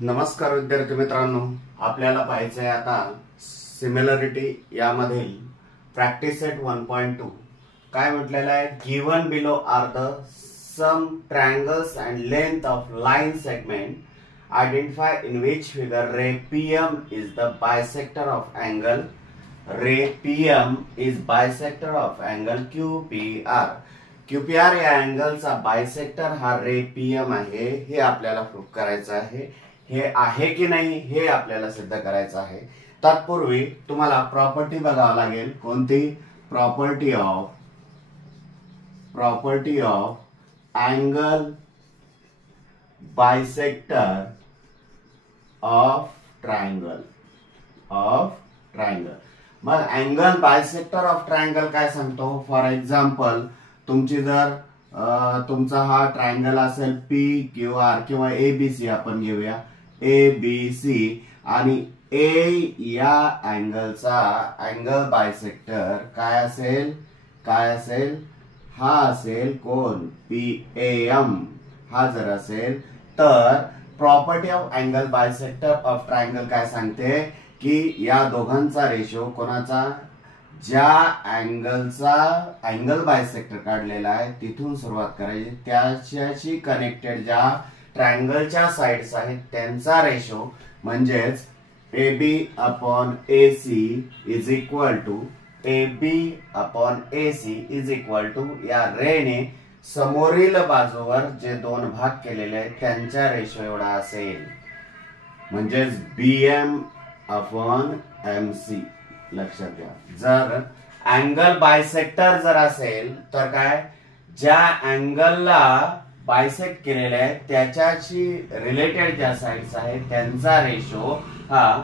नमस्कार विद्यार्थी मित्रांनो, आपल्याला पाहायचं आहे आता सिमिलरिटी यामधील प्रॅक्टिस सेट 1.2. काय म्हटलेलं आहे? Given below are the some triangles and length of line segment. Identify in which figure ray PM is the bisector of angle. Ray PM is bisector of angle QPR. QPR या अँगलचा bisector हा रे PM आहे. हे आपल्याला prove करायचं आहे. हे आहे की नाही हे आपल्याला सिद्ध करायचं आहे. तत्पूर्वी तुम्हाला प्रॉपर्टी बघावं लागेल. कोणती? Property of angle bisector of triangle. मग अँगल बायसेक्टर ऑफ ट्रायंगल काय सांगतो? फॉर एक्झाम्पल, तुमची जर तुमचा हा ट्रायंगल असेल PQR किंवा ABC आपण घेऊया. ABC आणि A या अँगलचा अँगल बायसेक्टर काय असेल? हा असेल कोण? PAM. हा जर असेल तर property of angle bisector of triangle काय सांगते की या दोघांचा रेशो कोणाचा? ज्या अँगलचा अँगल बायसेक्टर काढलेला आहे तिथून सुरुवात करायची, त्याच्याशी कनेक्टेड ज्या ट्रायंगलच्या साइड्स आहेत त्यांचा रेशो म्हणजेच AB upon AC is equal to या रेने समोरील बाजूवर जे दोन भाग केलेले आहेत त्यांच्या रेशो एवढा असेल. म्हणजेच BM अपॉन MC. लक्षात घ्या, जर अँगल बायसेक्टर जर असेल तर काय, ज्या अँगलला बायसेक्ट केलेले आहे त्याच्याशी रिलेटेड ज्या साइड्स आहेत त्यांचा रेशो हा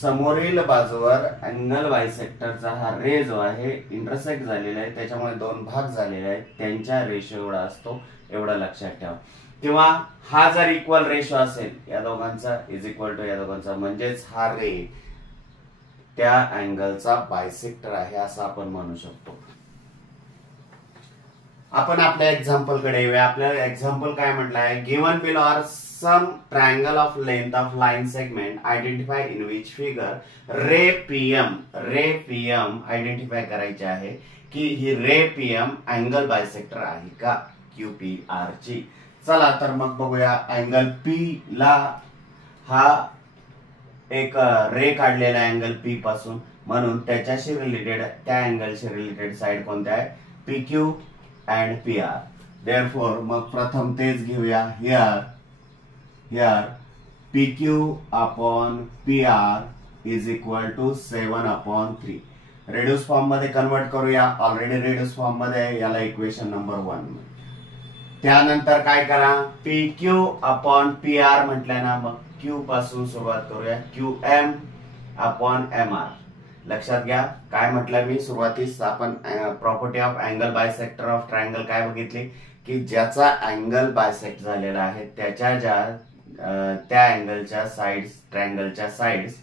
समोरील बाजूवर अँगल बायसेक्टरचा हा रे जो आहे इंटरसेक्ट झालेला आहे त्याच्यामुळे दोन भाग झालेले आहेत त्यांच्या रेशो एवढा असतो. एवढं लक्षात ठेवा. किंवा हा जर इक्वल रेशो असेल या दोघांचा इज इक्वल टू या दोघांचा, म्हणजेच हा रे त्या अँगलचा बायसेक्टर आहे असं आपण म्हणू शकतो. आपण आपल्या एक्झाम्पल कडे येऊया. आपल्याला एक्झाम्पल काय म्हटलं आहे? Given below are some triangle of length of line segment. Identify in which figure ray PM identify करायचे आहे की ही रे PM अँगल बायसेक्टर आहे का QPR ची. चला तर मग बघूया. अँगल P ला हा एक रे काढलेला अँगल P पासून, म्हणून त्याच्याशी रिलेटेड त्या अँगलशी रिलेटेड साइड कोणत्या आहे? PQ and PR. देअरफॉर मग प्रथम तेच घेऊया. Here PQ upon PR is equal to 7/3. Reduce form मध्ये कन्वर्ट करूया. ऑलरेडी रेड्यूस फॉर्म मध्ये याला इक्वेशन नंबर 1. त्यानंतर काय करा? PQ अपॉन PR म्हटलं ना, मग Q पासून सुरुवात करूया. QM upon MR. लक्षात घ्या काय म्हटलं मी सुरुवातीस. आपण property of angle bisector of triangle काय बघितली की ज्याचा अँगल बायसेक्ट झालेला आहे त्याच्या त्या अँगलच्या साइड्स, ट्रायंगलच्या साइड्स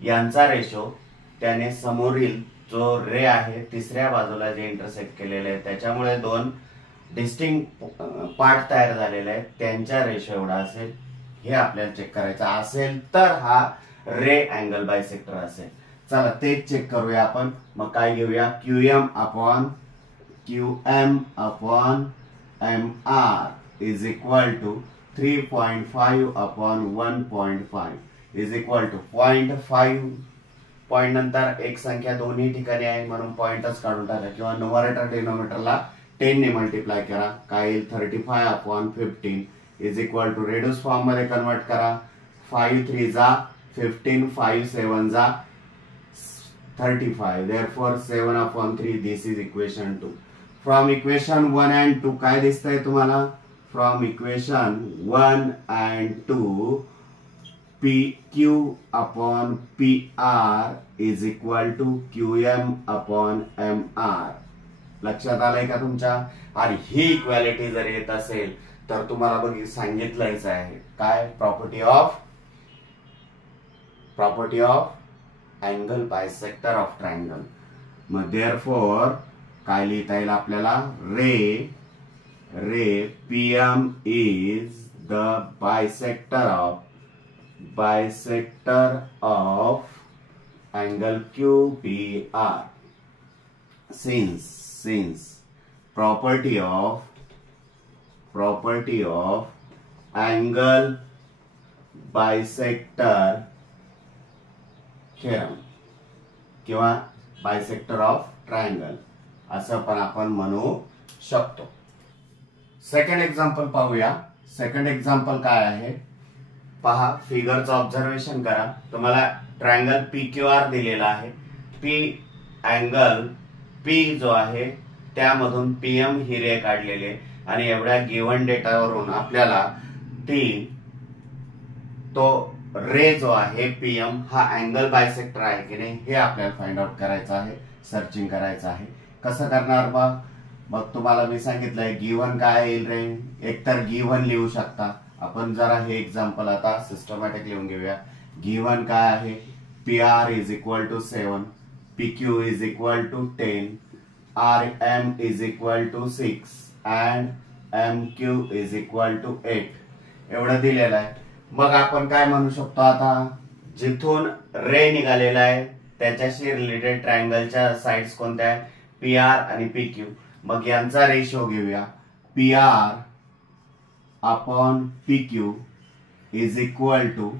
यांचा रेशो त्याने समोरील जो रे आहे तिसऱ्या बाजूला जे इंटरसेक्ट केलेले आहे त्याच्यामुळे दोन डिस्टिंक्ट पार्ट तयार झालेले आहेत त्यांच्या रेशो एवढा असेल. हे आपल्याला चेक करायचं असेल तर हा रे अँगल बायसेक्टर असेल. चला तेच चेक करूया आपण. मग काय घेऊया? QM upon MR is equal to 3.5 upon 1.5 is equal to 0.5. Point नंतर एक संख्या दोन्ही ठिकाणी आहे म्हणून पॉइंटच काढून टाका किंवा न्यूमरेटर डिनोमिनेटरला 10 ने मल्टिप्लाय करा. काय येईल? 35 upon 15 is equal to reduce form मध्ये कन्वर्ट करा. 5 3 जा 15, 5 7 जा 35. Therefore 7/3. This is equation 2. From equation 1 and 2 काय दिसतंय तुम्हाला? From equation 1 and 2 PQ upon PR is equal to QM upon MR. लक्षात आलंय का तुमच्या? आणि ही इक्वॅलिटी जर येत असेल तर तुम्हाला बघ सांगितलंच आहे काय? Property of angle bisector of triangle. मग देअरफॉर काय लिहिता येईल आपल्याला? रे PM is the bisector of bisector of angle QPR. Since property of angle bisector theorem किंवा बायसेक्टर ऑफ ट्रायंगल असं पण आपण म्हणू शकतो. सेकंड एक्झाम्पल पाहूया. सेकंड एक्झाम्पल काय आहे पहा. फिगरचं ऑब्झर्वेशन करा. तुम्हाला ट्रायंगल PQR दिलेला आहे. पी अँगल P जो आहे त्यामधून PM ही रे काढलेली आहे आणि एवढ्या गिव्हन डेटावरून आपल्याला तो रे जो आहे PM हा अँगल बायसेक्टर आहे की नाही हे आपल्याला फाइंड आउट करायचं आहे, सर्चिंग करायचं आहे. कसं करणार मग तुम्हाला मी सांगितलंय गिव्हन काय येईल रे. एकतर गिव्हन लिहू शकता आपण. जरा हे एक्झाम्पल आता सिस्टमॅटिक लिहून घेऊया. गिव्हन काय आहे PR is equal to 7, PQ is equal to 10, RM is equal to 6 and MQ is equal to 8 एवढं दिलेलं आहे. मग आपण काय म्हणू शकतो आता जिथून रे निघालेला आहे त्याच्याशी रिलेटेड ट्रायंगलच्या साइड्स कोणत्या आहेत PR आणि PQ. मग यांचा रेशो घेऊया. PR upon PQ is equal to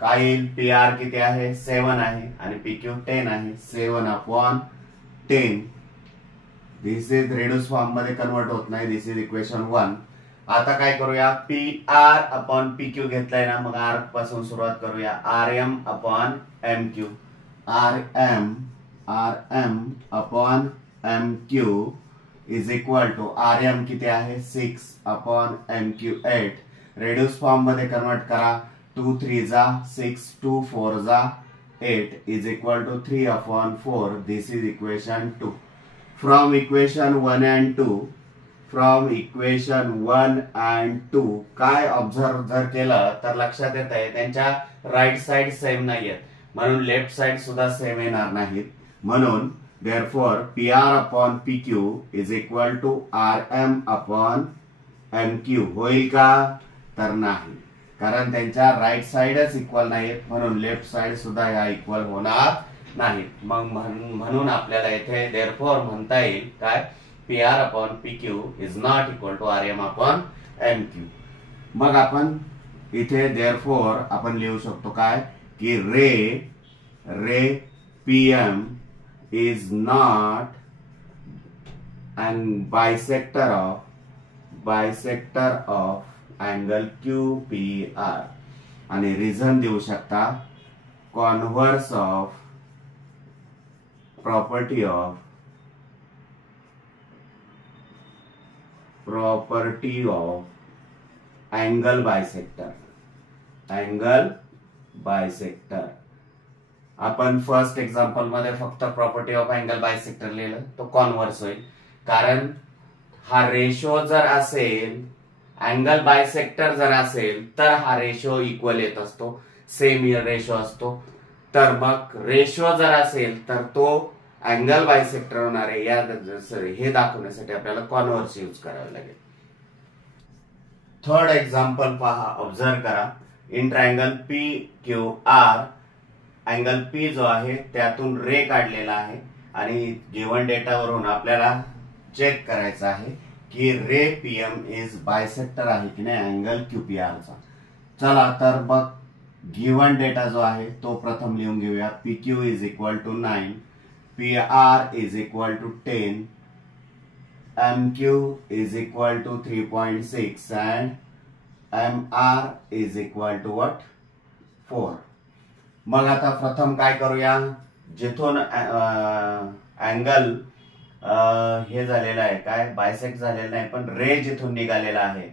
काय येईल. PR किती आहे 7 आहे आणि PQ 10 आहे. 7 upon 10. This is reduce form मध्ये कन्वर्ट होत नाही. दिस इज इक्वेशन 1. आता काय करूया PR अपॉन PQ घेतलाय ना मग R पासून सुरुवात करूया. RM upon MQ. RM upon MQ is equal to RM किती आहे 6 अपॉन MQ 8. रेड्यूस फॉर्म मध्ये कन्वर्ट करा. 2 3 जा 6, 2 4 जा 8 is equal to 3 upon 4. This is equation 2. From equation 1 and 2 काय ऑब्झर्व जर केलं तर लक्षात येत आहे त्यांच्या राईट साइड सेम नाहीयेत म्हणून लेफ्ट साइड सुद्धा सेम येणार नाहीत. म्हणून therefore PR upon PQ is equal to RM upon MQ होईल का तर नाही. कारण त्यांच्या राईट साइडच इक्वल नाहीत म्हणून लेफ्ट साइड सुद्धा या इक्वल होणार नाहीत. मग म्हणून आपल्याला इथे देअरफॉर म्हणता येईल काय PR upon PQ is not equal to RM upon MQ. मग आपण इथे देअरफॉर आपण लिहू शकतो काय की रे PM is not and bisector of angle QPR आणि रिझन देऊ शकता converse of property of angle bisector. आपण फर्स्ट एक्झाम्पल मध्ये फक्त प्रॉपर्टी ऑफ अँगल बायसेक्टर लिहिलं तो कॉन्व्हर्स होईल. कारण हा रेशो जर असेल अँगल बायसेक्टर जर असेल तर हा रेशो इक्वल येत असतो, सेम रेशो असतो. तर मग रेशो जर असेल तर तो अँगल बायसेक्टर होणार आहे हे दाखवण्यासाठी आपल्याला कॉन्व्हर्स यूज करावे लागेल. थर्ड एक्झाम्पल पहा, ऑब्झर्व करा. In triangle PQR angle P जो आहे त्यातून रे काढलेला आहे आणि गिव्हन डेटावरून आपल्याला चेक करायचं आहे की रे PM इज बायसेक्टर आहे की नाही अँगल QPR चा. चला तर मग गिव्हन डेटा जो आहे तो प्रथम लिहून घेऊया. PQ is equal to 9, PR is equal to 10, MQ is equal to 3.6 and MR is equal to what 4. मग आता प्रथम काय करूया जिथून अँगल हे झालेला आहे काय बायसेक्ट झालेला नाही पण रे जिथून निघालेला आहे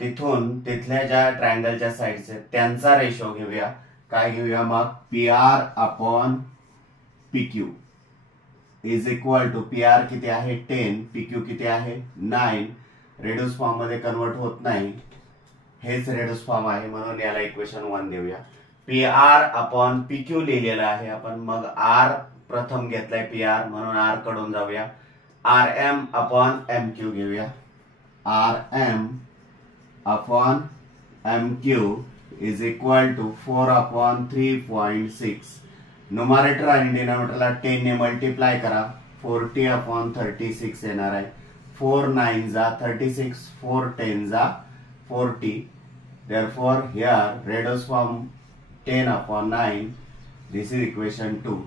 तिथून तिथल्या ज्या ट्रायंगलच्या साइड्स आहेत त्यांचा रेशो घेऊया. काय घेऊया मग PR upon PQ is equal to PR किती आहे 10, PQ किती आहे 9. रेड्यूस फॉर्म मध्ये कन्वर्ट होत नाही हेच रेड्यूस फॉर्म आहे म्हणून याला इक्वेशन 1 देऊया. PR अपॉन PQ लिहिलेला आहे आपण. मग R प्रथम घेतलाय PR म्हणून R कडून जाऊया. RM अपॉन MQ घेऊया. RM upon MQ is equal to 4/3.6. Numerator आणि डिनॉमिनेटरला 10 ने मल्टिप्लाय करा. 40/36 येणार आहे. 4 9 जा 36, 4 10 जा 40. Therefore here reduce from 10/9. This is equation 2.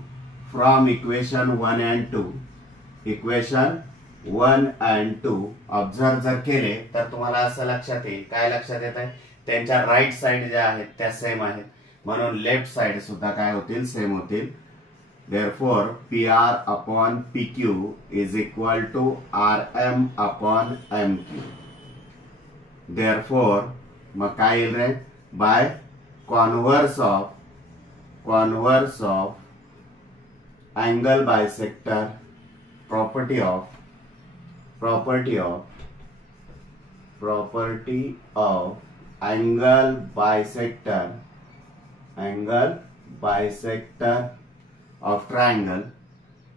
From equation 1 and 2, equation 1 and 2 observe जर केले तर तुम्हाला असं लक्षात येईल. काय लक्षात येत आहे? त्यांच्या राईट साइड ज्या आहेत त्या सेम आहेत, म्हणून लेफ्ट साइड सुद्धा काय होतील? सेम होतील. Therefore PR/PQ is equal to RM/MQ. Therefore मग काय येईल रे? By converse of angle bisector, property of angle bisector of triangle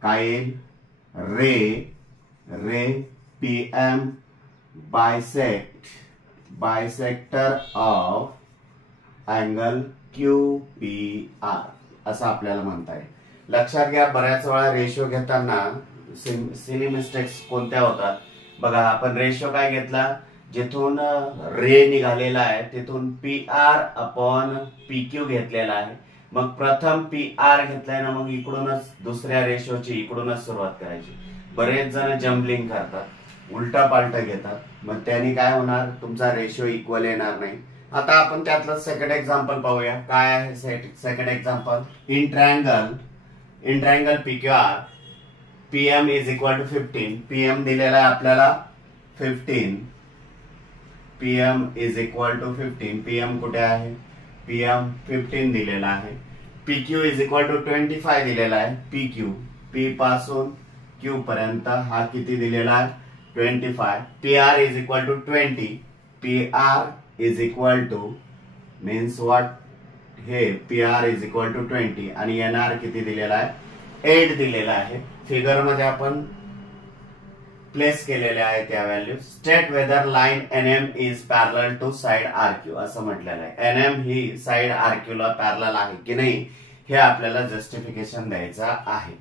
काय येईल? रे PM bisector of angle QPR असं आपल्याला म्हणता येईल. लक्षात घ्या, बऱ्याच वेळा रेशो घेताना सिली मिस्टेक्स कोणत्या होतात बघा. आपण रेशो काय घेतला? जिथून रे निघालेला आहे तिथून PR/PQ घेतलेला आहे. मग प्रथम PR घेतलाय ना, मग इकडूनच दुसऱ्या रेशोची इकडूनच सुरुवात करायची. बरेच जण जम्बलिंग करतात, उलटा पालटा घेतात, मग त्याने काय होणार? तुमचा रेशो इक्वल येणार नाही. आता आपण त्यातलं सेकंड एक्झाम्पल पाहूया. काय आहे second example? In triangle PQR PM is equal to 15. PM दिलेला आहे आपल्याला 15. PM is equal to 15. PM कुठे आहे? PM 15 दिलेला आहे. PQ इज इक्वल टू 25 दिलेला आहे. PQ P पासून Q पर्यंत हा किती दिलेला आहे? 25. PR is equal to 20. PR is equal to means what? हे PR इज इक्वल टू 20 आणि NR किती दिलेला आहे? 8 दिलेला आहे. फिगर मध्ये आपण प्लेस केलेले आहे त्या value. State whether line NM is parallel to side RQ असं म्हटलेलं आहे. NM ही साइड RQ ला पॅरलल आहे की नाही हे आपल्याला जस्टिफिकेशन द्यायचं आहे.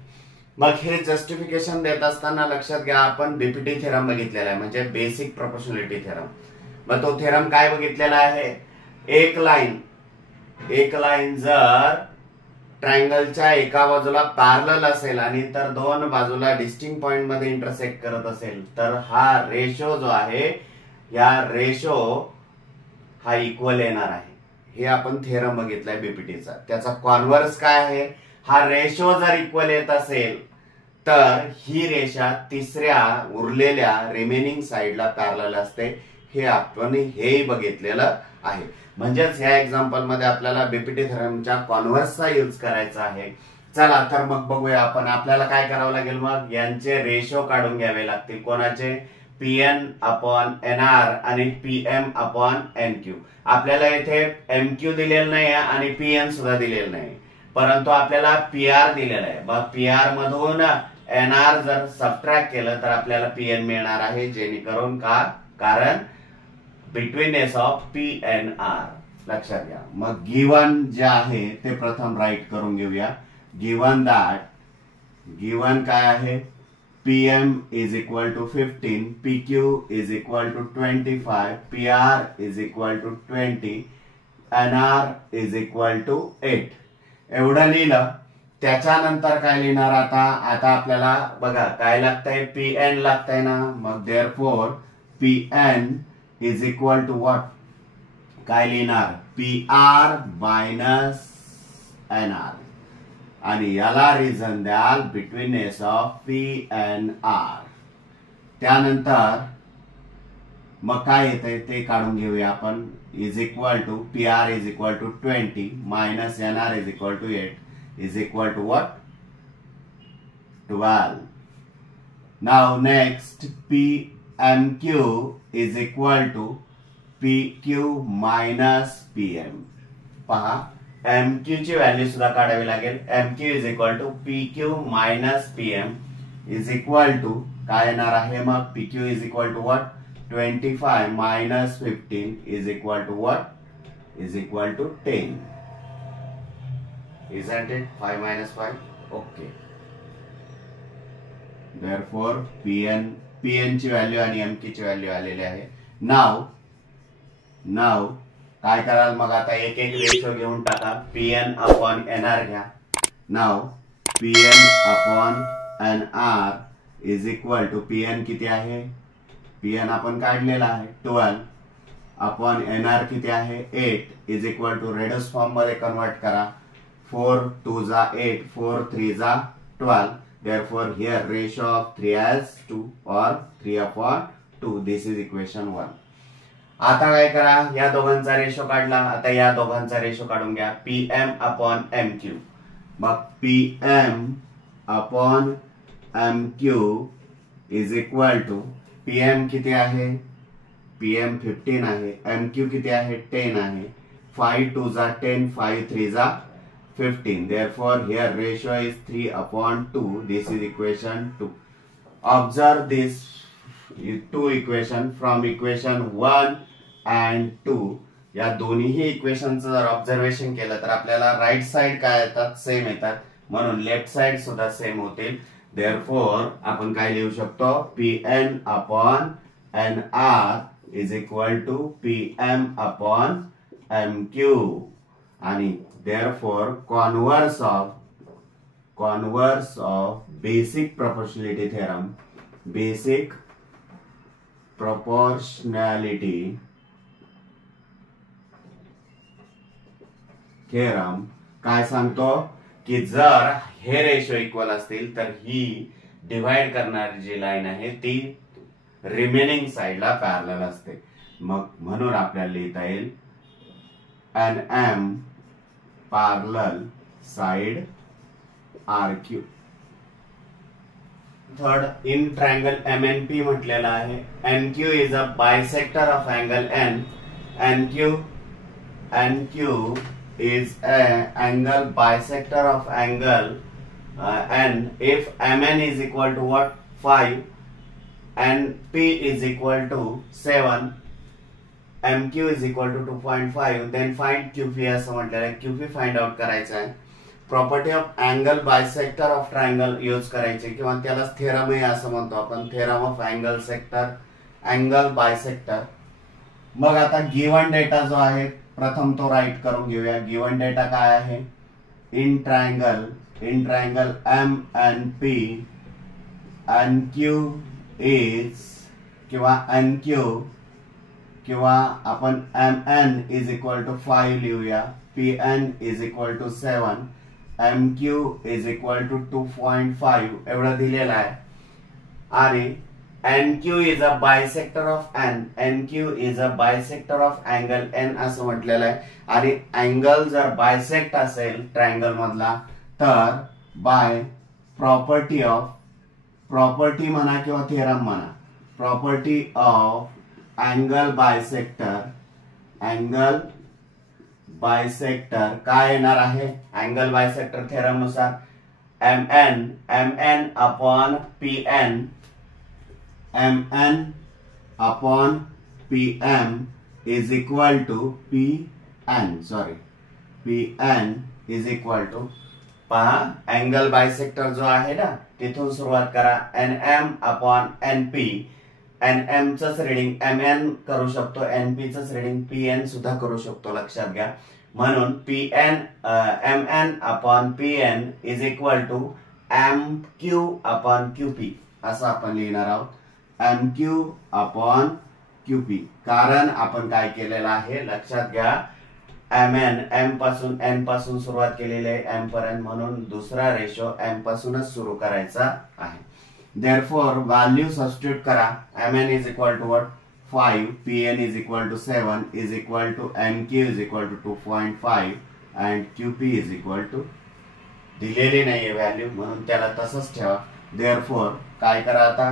मग हे जस्टिफिकेशन देत असताना लक्षात घ्या, आपण बीपीटी थेरम बघितलेला आहे, म्हणजे बेसिक प्रोपोर्शनॅलिटी थेरम. मग तो थेरम काय बघितलेला आहे? एक लाईन जर ट्रायंगलच्या एका बाजूला पॅरलल असेल आणि तर दोन बाजूला डिस्टिंक्ट पॉइंट मध्ये इंटरसेक्ट करत असेल तर हा रेशो जो आहे, या रेशो हा इक्वल येणार आहे. हे आपण थेरम बघितलाय बीपीटीचा. त्याचा कॉन्व्हर्स काय आहे? हा रेशो जर इक्वल येत असेल तर ही रेषा तिसऱ्या उरलेल्या रिमेनिंग साइडला पॅरलल असते. हे आपण हेही बघितलेलं आहे. म्हणजेच ह्या एक्झाम्पल मध्ये आपल्याला बीपीटी थेरमच्या कॉन्व्हर्सचा यूज करायचा आहे. चला तर मग बघूया आपण. आपल्याला काय करावं लागेल? मग यांचे रेशो काढून घ्यावे लागतील. कोणाचे? PN/NR आणि PM/NQ. आपल्याला इथे MQ दिलेलं नाही आणि PN सुद्धा दिलेलं नाही, परंतु आपल्याला PR दिलेलं आहे. मग PR मधून NR जर सबट्रॅक्ट केलं तर आपल्याला PN मिळणार आहे. जेणेकरून कारण बिटवीननेस ऑफ PNR. लक्षात घ्या. मग गिवन जे आहे ते प्रथम राईट करून घेऊया. गिवन काय आहे? PM is equal to 15, PQ is equal to 25, PR is equal to 20, NR is equal to 8. एवढं लिहिलं. त्याच्यानंतर काय लिहिणार? आता आपल्याला बघा काय लागतंय? PN लागतंय ना. मग therefore PN is equal to what? काय लिहिणार? PR मायनस NR आणि याला रिझन द्याल बिटवीननेस ऑफ PNR. त्यानंतर मग काय येतंय ते काढून घेऊया आपण. Is equal to PR is equal to 20 minus NR is equal to 8 is equal to what? 12. Now next PMQ is equal to PQ minus PM. पहा MQ ची व्हॅल्यू सुद्धा काढावी लागेल. MQ is equal to PQ minus PM is equal to काय येणार आहे? मग PQ is equal to what? 25 minus 15 is equal to what? is equal to 10. Isn't it? 5 minus 5. Okay. Therefore Pn ची value आणि Mk ची value आलेली आहे. नाव काय कराल मग आता एक एक रेशो घेऊन टाका. Pn अपॉन nr घ्या. नाव Pn upon nr is equal to Pn किती आहे? Pn आपण काढलेला आहे 12 अपॉन nr किती आहे 8 is equal to reduce form मध्ये कन्वर्ट करा. 4 2 जा 8 4 3 जा 12. Therefore here ratio of 3 as 2 or 3 upon 2. This is equation 1. आता काय करा, या दोघांचा रेशो काढला. आता या दोघांचा रेशो काढून घ्या. Pm upon Mq. मग Pm upon Mq is equal to Pm किती आहे? Pm 15 आहे. Mq किती आहे? 10 आहे. 5 2 जा 10 5 3 जा 15. Therefore here ratio is 3 upon 2. This is equation 2. Observe this two equation from equation 1 and 2. या दोन्ही इक्वेशनचं जर ऑब्झर्वेशन केलं तर आपल्याला राईट साइड काय येतात? सेम येतात. म्हणून लेफ्ट साइड सुद्धा सेम होतील. Therefore आपण काय लिहू शकतो? Pn upon nr is equal to Pm upon Mq. आणि therefore converse of basic proportionality theorem काय सांगतो की जर हे रेशो इक्वल असतील तर ही डिवाइड करणारी जी लाईन आहे ती रिमेनिंग साइडला पॅरलल असते. मग म्हणून आपल्याला लिहिता येईल nm parallel side RQ. Third, in triangle MNP म्हटलेला आहे. NQ is a bisector of angle N. NQ is a angle bisector of angle N if Mn is equal to what? 5 and P is equal to 7. MQ is equal to 2.5. then find QP असं म्हटलेलं आहे. QP find out करायचं आहे. Property of angle bisector of triangle use करायचे किंवा त्याला theorem आहे असं म्हणतो आपण. Theorem of angle sector angle bisector. मग आता गिवन डेटा जो आहे प्रथम तो राईट करून घेऊया. गिवन डेटा काय आहे? In triangle MNP NQ is किंवा आपण Mn इज इक्वल टू 5 लिहूया. Pn is equal to 7 MQ is equal to 2.5 एवढं दिलेलं आहे. आणि NQ is a bisector of N. NQ is a bisector of angle N असं म्हटलेलं आहे. आणि अँगल जर बायसेक्ट असेल ट्रायंगल मधला तर बाय प्रॉपर्टी म्हणा किंवा थेरम म्हणा. प्रॉपर्टी ऑफ अँगल बायसेक्टर काय येणार आहे? अँगल बायसेक्टर थेरम नुसार Mn upon Pm is equal to Pn is equal to पहा अँगल बायसेक्टर जो आहे ना तिथून सुरुवात करा. Nm upon Np. Nm चंच रीडिंग Mn करू शकतो. Np चंच रीडिंग Pn सुद्धा करू शकतो. लक्षात घ्या. म्हणून Mn upon Pn is equal to Mq upon Qp असं आपण लिहिणार आहोत. Mq upon Qp. कारण आपण काय केलेलं आहे लक्षात घ्या. M पासून N पासून सुरुवात केलेली आहे M पर्यंत. म्हणून दुसरा रेशो M पासूनच सुरू करायचा आहे. Therefore value substitute करा. Mn is equal to what? 5. Pn is equal to 7 is equal to Mq is equal to 2.5 and Qp is equal to दिलेली नाहीये व्हॅल्यू म्हणून त्याला तसंच ठेवा. Therefore काय करा आता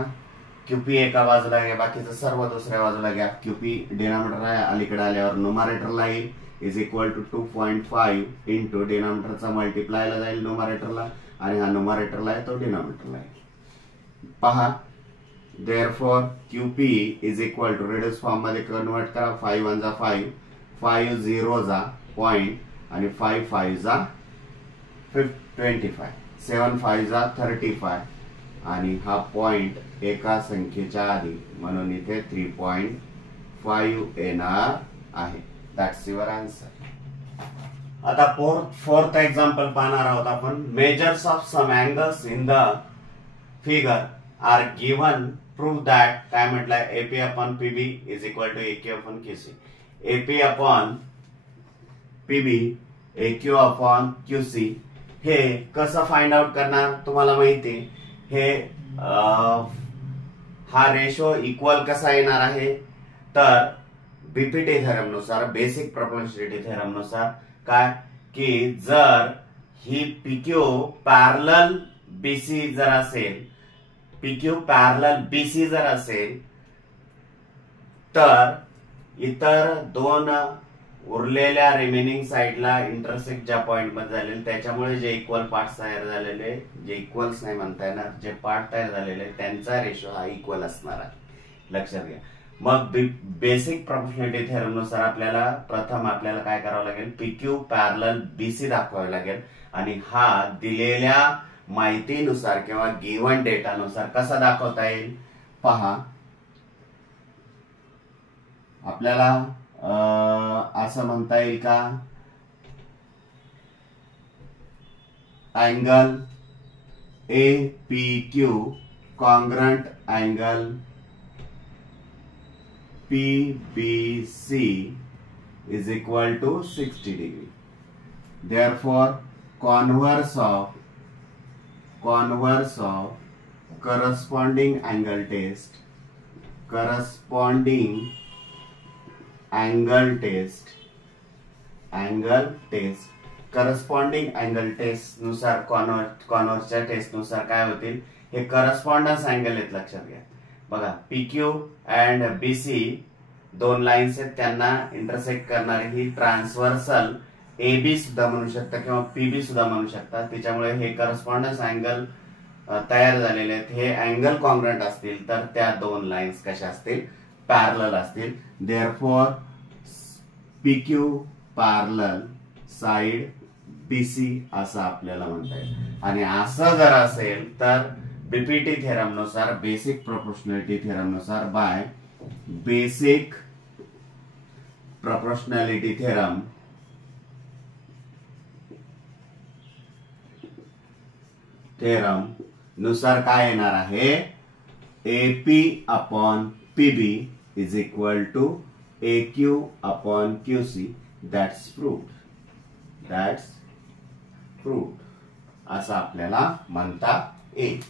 Qp एका बाजूला घ्या बाकीचं सर्व दुसऱ्या बाजूला घ्या. Qp डिनॉमिनेटर अलीकडे आल्यावर न्यूमरेटरला येईल is equal to 2.5 into डिनॉमिनेटरचा मल्टिप्लायला जाईल न्यूमरेटरला आणि हा न्यूमरेटरला आहे तो डिनॉमिनेटरला आहे. पहा therefore QP is equal to radius form मध्ये कन्वर्ट करा. 5 1 जा 5 5 0 जा पॉइंट आणि 5 5 जा 25, 7 5 जा 35 आणि हा पॉइंट एका संख्येच्या आधी म्हणून इथे 3.5 येणार आहे. That's your answer. आता फोर्थ एक्झाम्पल पाहणार आहोत आपण. Measures of some angles in the figure are given. Prove that. काय म्हटलंय? AP upon PB is equal to AQ upon QC. AP upon PB AQ upon QC हे कसं find out करणार तुम्हाला माहिती आहे. हे हा रेशो इक्वल कसा येणार आहे तर बीपीटी थेरम नुसार, बेसिक प्रोपोर्शनॅलिटी थेरम नुसार काय की जर ही PQ पॅरलल BC जर असेल, PQ पॅरलल BC जर असेल तर इतर दोन उरलेल्या रिमेनिंग साइडला इंटरसेक्ट ज्या पॉइंट मध्ये झालेले त्याच्यामुळे जे इक्वल पार्ट तयार झालेले, जे इक्वल्स नाही म्हणता येणार, जे पार्ट तयार झालेले त्यांचा रेशो हा इक्वल असणार आहे. लक्षात घ्या. मग बेसिक प्रोपोर्शनॅलिटी थेरम नुसार आपल्याला काय करावं लागेल? PQ पॅरलल BC दाखवावे लागेल आणि हा दिलेल्या माहितीनुसार किंवा गिव्हन डेटानुसार कसा दाखवता येईल पहा. आपल्याला असं म्हणता येईल का angle APQ congruent angle PBC is equal to 60 degree. Therefore, converse of corresponding angle test नुसार कॉन्व्हर्सच्या टेस्ट नुसार काय होतील? हे करस्पॉन्डन्स अँगल आहेत. लक्षात घ्या. बघा PQ अँड BC दोन लाईन्स आहेत, त्यांना इंटरसेक्ट करणारी ही ट्रान्सव्हर्सल AB सुद्धा म्हणू शकता किंवा PB सुद्धा म्हणू शकता. त्याच्यामुळे हे करस्पॉन्डन्स अँगल तयार झालेले आहेत. हे अँगल कॉन्ग्रंट असतील तर त्या दोन लाईन्स कशा असतील? पॅरलल असतील. Therefore PQ parallel side BC असं आपल्याला म्हणता येईल. आणि असं जर असेल तर बीपीटी थेरम नुसार, बेसिक प्रोपोर्शनॅलिटी थेरम नुसार बाय बेसिक प्रोपोर्शनॅलिटी थेरम नुसार काय येणार आहे? AP upon PB is equal to AQ upon QC. That's proved असं आपल्याला म्हणता येईल.